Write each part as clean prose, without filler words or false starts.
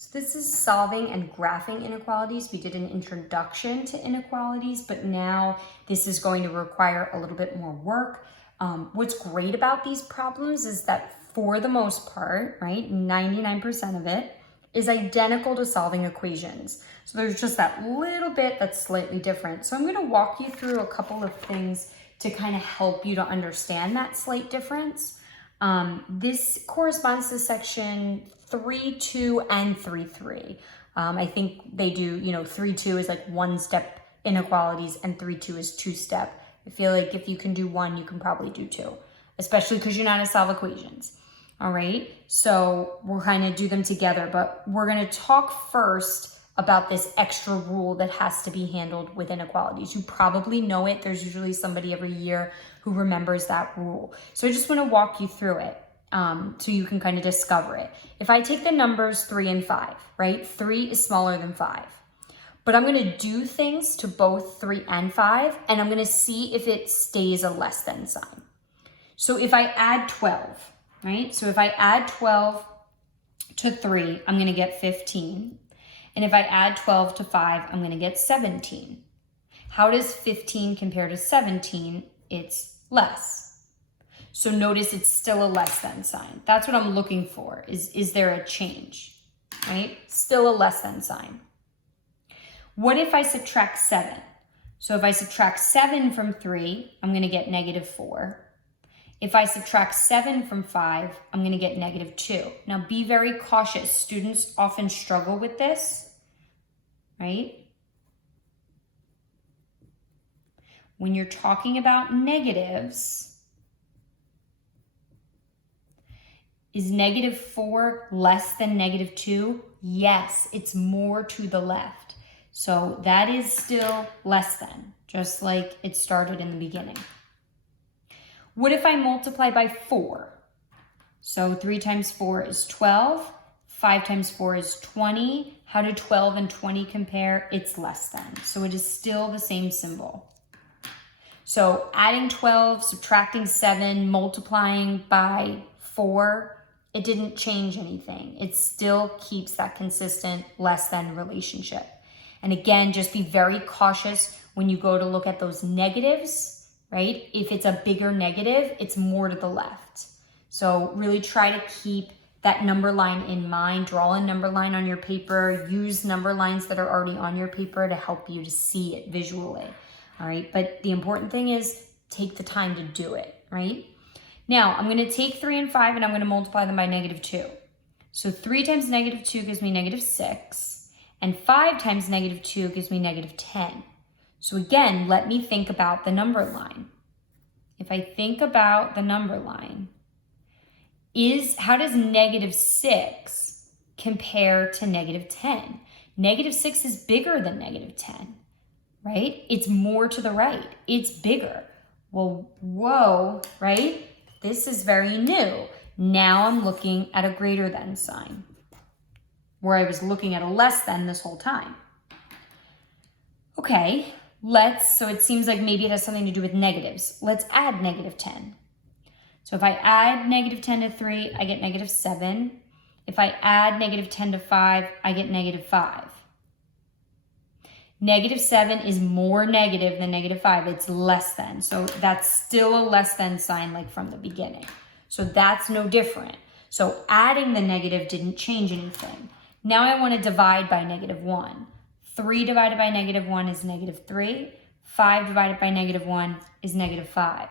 So this is solving and graphing inequalities. We did an introduction to inequalities, but now this is going to require a little bit more work. What's great about these problems is that for the most part, right, 99% of it is identical to solving equations. So there's just that little bit that's slightly different. So I'm going to walk you through a couple of things to kind of help you to understand that slight difference. This corresponds to section 3.2 and 3.3. I think they do, 3.2 is like one-step inequalities and 3.2 is two-step. I feel like if you can do one, you can probably do two, especially because you know how to solve equations. All right, so we'll kind of do them together, but we're going to talk first about this extra rule that has to be handled with inequalities. You probably know it. There's usually somebody every year who remembers that rule. So I just want to walk you through it so you can kind of discover it. If I take the numbers 3 and 5, right? 3 is smaller than 5. But I'm going to do things to both 3 and 5, and I'm going to see if it stays a less than sign. So if I add 12, right? So if I add 12 to 3, I'm going to get 15. And if I add 12 to 5, I'm going to get 17. How does 15 compare to 17? It's less. So notice it's still a less than sign. That's what I'm looking for. Is there a change, right? Still a less than sign. What if I subtract 7? So if I subtract 7 from 3, I'm going to get -4. If I subtract 7 from 5, I'm going to get -2. Now be very cautious. Students often struggle with this, right? When you're talking about negatives, is -4 less than -2? Yes, it's more to the left. So that is still less than, just like it started in the beginning. What if I multiply by 4? So 3 times 4 is 12. 5 times 4 is 20. How do 12 and 20 compare? It's less than. So it is still the same symbol. So adding 12, subtracting 7, multiplying by 4, it didn't change anything. It still keeps that consistent less than relationship. And again, just be very cautious when you go to look at those negatives, right? If it's a bigger negative, it's more to the left. So really try to keep that number line in mind. Draw a number line on your paper. Use number lines that are already on your paper to help you to see it visually. All right, but the important thing is take the time to do it, right? Now, I'm going to take 3 and 5 and I'm going to multiply them by -2. So 3 times -2 gives me -6. And 5 times -2 gives me -10. So again, let me think about the number line. If I think about the number line, how does -6 compare to -10? -6 is bigger than -10, right? It's more to the right. It's bigger. Well, whoa, right? This is very new. Now I'm looking at a greater than sign, where I was looking at a less than this whole time. Okay, so it seems like maybe it has something to do with negatives. Let's add -10. So if I add -10 to 3, I get -7. If I add -10 to 5, I get -5. -7 is more negative than -5. It's less than. So that's still a less than sign like from the beginning. So that's no different. So adding the negative didn't change anything. Now I want to divide by -1. 3 divided by -1 is -3. 5 divided by -1 is -5.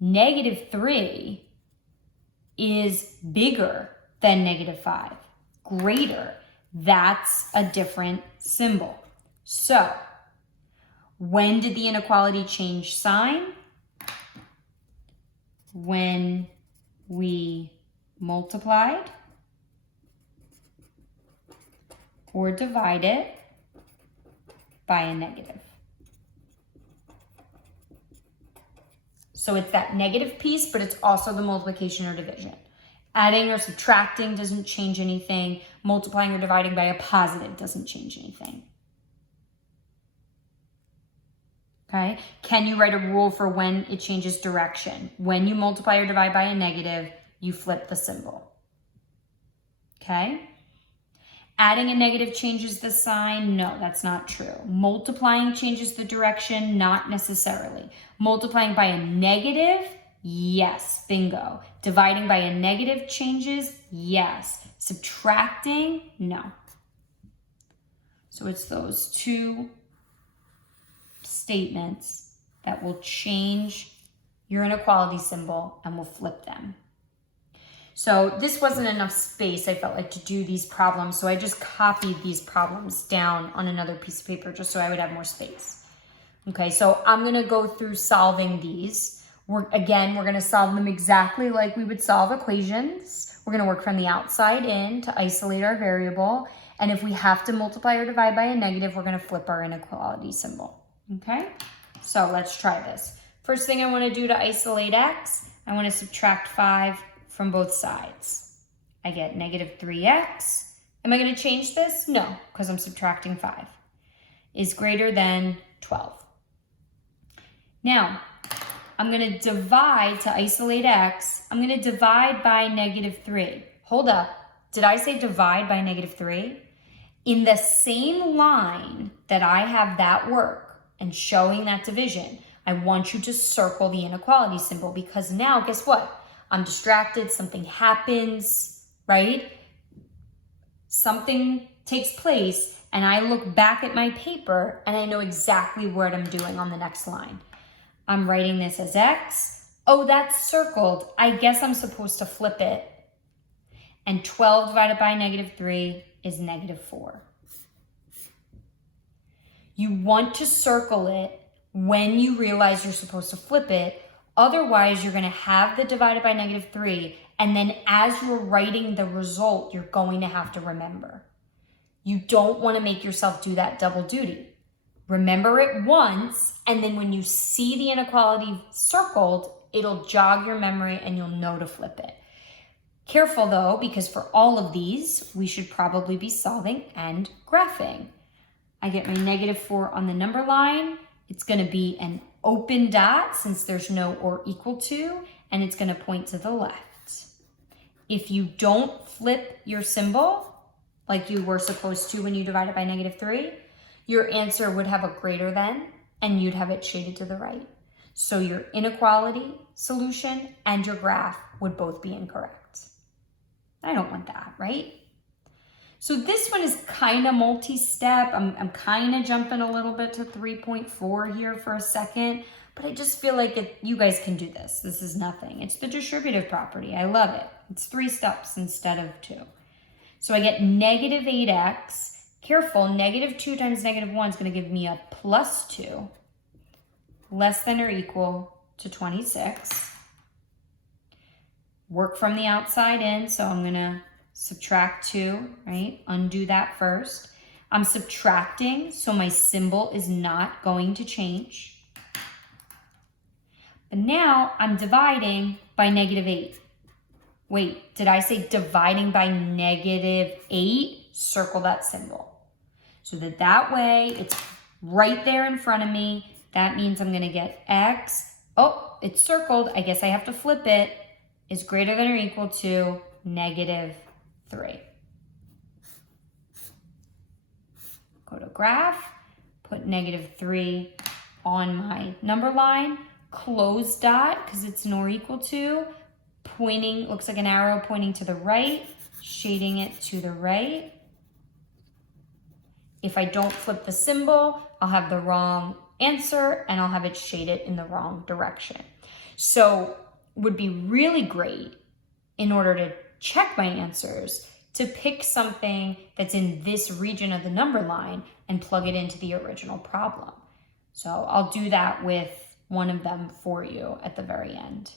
-3 is bigger than -5. Greater. That's a different symbol. So, when did the inequality change sign? When we multiplied or divided by a negative. So it's that negative piece, but it's also the multiplication or division. Adding or subtracting doesn't change anything. Multiplying or dividing by a positive doesn't change anything. Okay, can you write a rule for when it changes direction? When you multiply or divide by a negative, you flip the symbol. Okay? Adding a negative changes the sign. No, that's not true. Multiplying changes the direction. Not necessarily. Multiplying by a negative. Yes, bingo. Dividing by a negative changes. Yes. Subtracting. No. So it's those two statements that will change your inequality symbol and will flip them. So this wasn't enough space, I felt like, to do these problems. So I just copied these problems down on another piece of paper just so I would have more space. Okay, so I'm going to go through solving these. We're going to solve them exactly like we would solve equations. We're going to work from the outside in to isolate our variable. And if we have to multiply or divide by a negative, we're going to flip our inequality symbol. Okay, so let's try this. First thing I want to do to isolate x, I want to subtract 5 from both sides. I get negative 3x. Am I going to change this? No, because I'm subtracting 5. Is greater than 12. Now, I'm going to divide to isolate x. I'm going to divide by negative 3. Hold up. Did I say divide by negative 3? In the same line that I have that work and showing that division, I want you to circle the inequality symbol, because now, guess what? I'm distracted, something happens, right? Something takes place, and I look back at my paper and I know exactly what I'm doing on the next line. I'm writing this as x. Oh, that's circled. I guess I'm supposed to flip it. And 12 divided by negative 3 is negative 4. You want to circle it when you realize you're supposed to flip it. Otherwise, you're going to have the divided by negative 3, and then as you're writing the result, you're going to have to remember. You don't want to make yourself do that double duty. Remember it once, and then when you see the inequality circled, it'll jog your memory and you'll know to flip it. Careful though, because for all of these, we should probably be solving and graphing. I get my negative 4 on the number line. It's going to be an open dot since there's no or equal to, and it's going to point to the left. If you don't flip your symbol like you were supposed to when you divided by negative 3, your answer would have a greater than, and you'd have it shaded to the right. So your inequality solution and your graph would both be incorrect. I don't want that, right? So this one is kind of multi-step. I'm kind of jumping a little bit to 3.4 here for a second, but I just feel like you guys can do this. This is nothing. It's the distributive property. I love it. It's 3 steps instead of 2. So I get negative 8x. Careful, negative 2 times negative 1 is going to give me a plus 2, less than or equal to 26. Work from the outside in, so I'm going to subtract 2, right? Undo that first. I'm subtracting, so my symbol is not going to change. But now I'm dividing by negative 8. Wait, did I say dividing by negative 8? Circle that symbol. So that way it's right there in front of me. That means I'm going to get x. Oh, it's circled. I guess I have to flip it. Is greater than or equal to negative 3. Go to graph, put negative 3 on my number line, close dot because it's nor equal to, pointing, looks like an arrow pointing to the right, shading it to the right. If I don't flip the symbol, I'll have the wrong answer and I'll have it shaded in the wrong direction. So would be really great in order to check my answers to pick something that's in this region of the number line and plug it into the original problem. So I'll do that with one of them for you at the very end.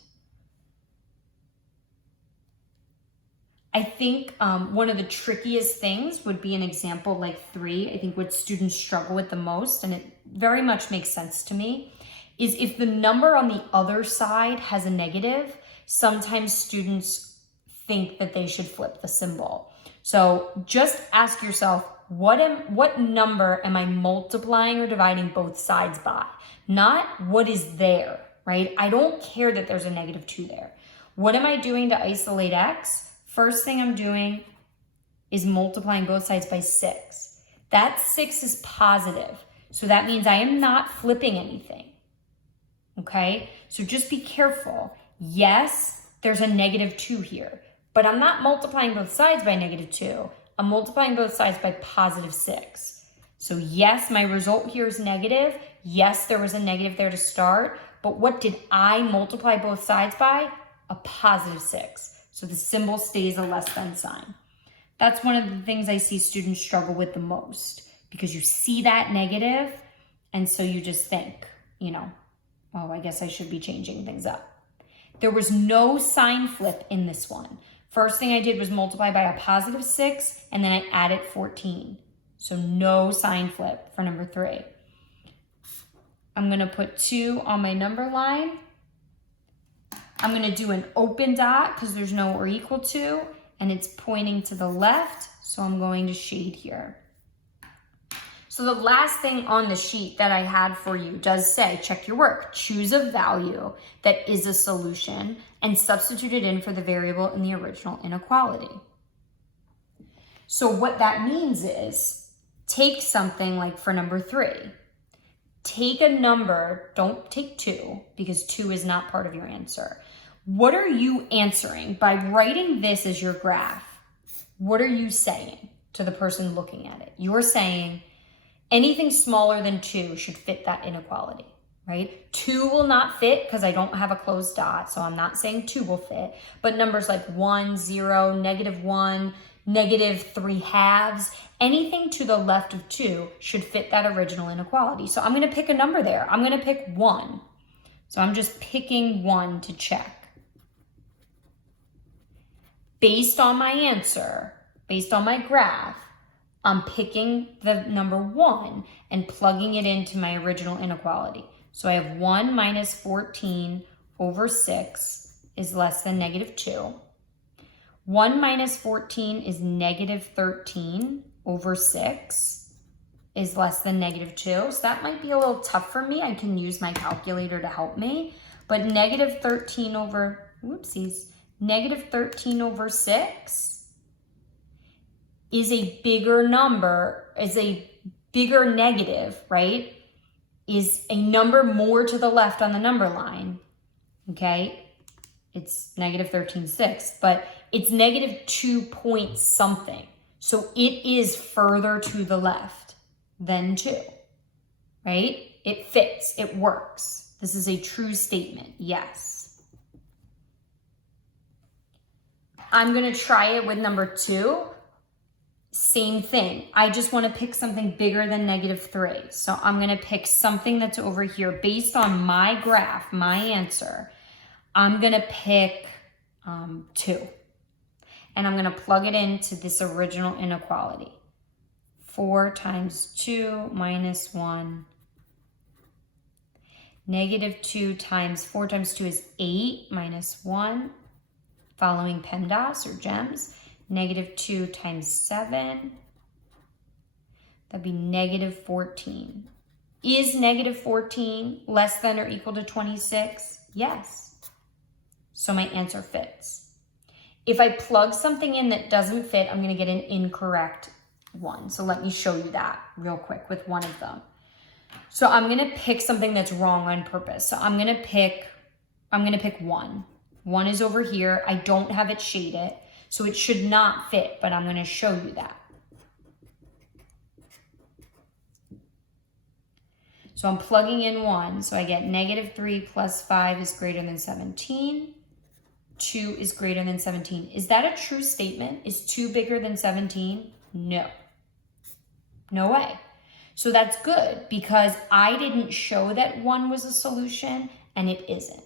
I think one of the trickiest things would be an example like 3. I think what students struggle with the most, and it very much makes sense to me, is if the number on the other side has a negative, sometimes students think that they should flip the symbol. So just ask yourself, what number am I multiplying or dividing both sides by? Not what is there, right? I don't care that there's a negative 2 there. What am I doing to isolate x? First thing I'm doing is multiplying both sides by 6. That 6 is positive. So that means I am not flipping anything. Okay? So just be careful. Yes, there's a -2 here, but I'm not multiplying both sides by -2. I'm multiplying both sides by +6. So yes, my result here is negative. Yes, there was a negative there to start, but what did I multiply both sides by? A +6. So the symbol stays a less than sign. That's one of the things I see students struggle with the most, because you see that negative, and so you just think, oh, I guess I should be changing things up. There was no sign flip in this one. First thing I did was multiply by a +6, and then I added 14. So no sign flip for number 3. I'm gonna put 2 on my number line. I'm gonna do an open dot because there's no or equal to, and it's pointing to the left, so I'm going to shade here. So the last thing on the sheet that I had for you does say, check your work. Choose a value that is a solution and substitute it in for the variable in the original inequality. So what that means is, take something like for number 3. Take a number, don't take 2, because 2 is not part of your answer. What are you answering? By writing this as your graph, what are you saying to the person looking at it? You're saying, anything smaller than 2 should fit that inequality, right? 2 will not fit because I don't have a closed dot, so I'm not saying 2 will fit, but numbers like 1, 0, -1, -3/2, anything to the left of 2 should fit that original inequality. So I'm gonna pick a number there. I'm gonna pick 1. So I'm just picking 1 to check. Based on my answer, based on my graph, I'm picking the number 1 and plugging it into my original inequality. So I have 1 minus 14 over 6 is less than -2. 1 minus 14 is -13 over 6 is less than -2. So that might be a little tough for me. I can use my calculator to help me. But -13 over, -13 over 6 is a bigger number, is a bigger negative, right? Is a number more to the left on the number line, okay? It's -13/6, but it's -2 point something. So it is further to the left than 2, right? It fits, it works. This is a true statement, yes. I'm gonna try it with number 2. Same thing. I just want to pick something bigger than -3. So I'm going to pick something that's over here based on my graph, my answer. I'm going to pick 2. And I'm going to plug it into this original inequality. 4 times 2 minus 1. -2 times 4 times 2 is 8 minus 1. Following PEMDAS or GEMS. -2 times 7, that'd be -14. Is -14 less than or equal to 26? Yes. So my answer fits. If I plug something in that doesn't fit, I'm gonna get an incorrect one. So let me show you that real quick with one of them. So I'm gonna pick something that's wrong on purpose. So I'm gonna pick 1. 1 is over here. I don't have it shaded. So it should not fit, but I'm going to show you that. So I'm plugging in 1. So I get -3 plus 5 is greater than 17. 2 is greater than 17. Is that a true statement? Is 2 bigger than 17? No. No way. So that's good because I didn't show that 1 was a solution and it isn't.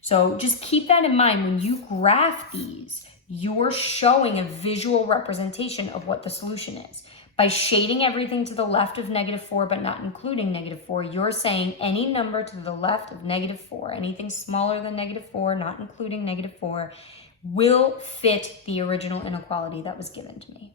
So just keep that in mind when you graph these. You're showing a visual representation of what the solution is. By shading everything to the left of -4 but not including -4, you're saying any number to the left of -4, anything smaller than -4, not including -4, will fit the original inequality that was given to me.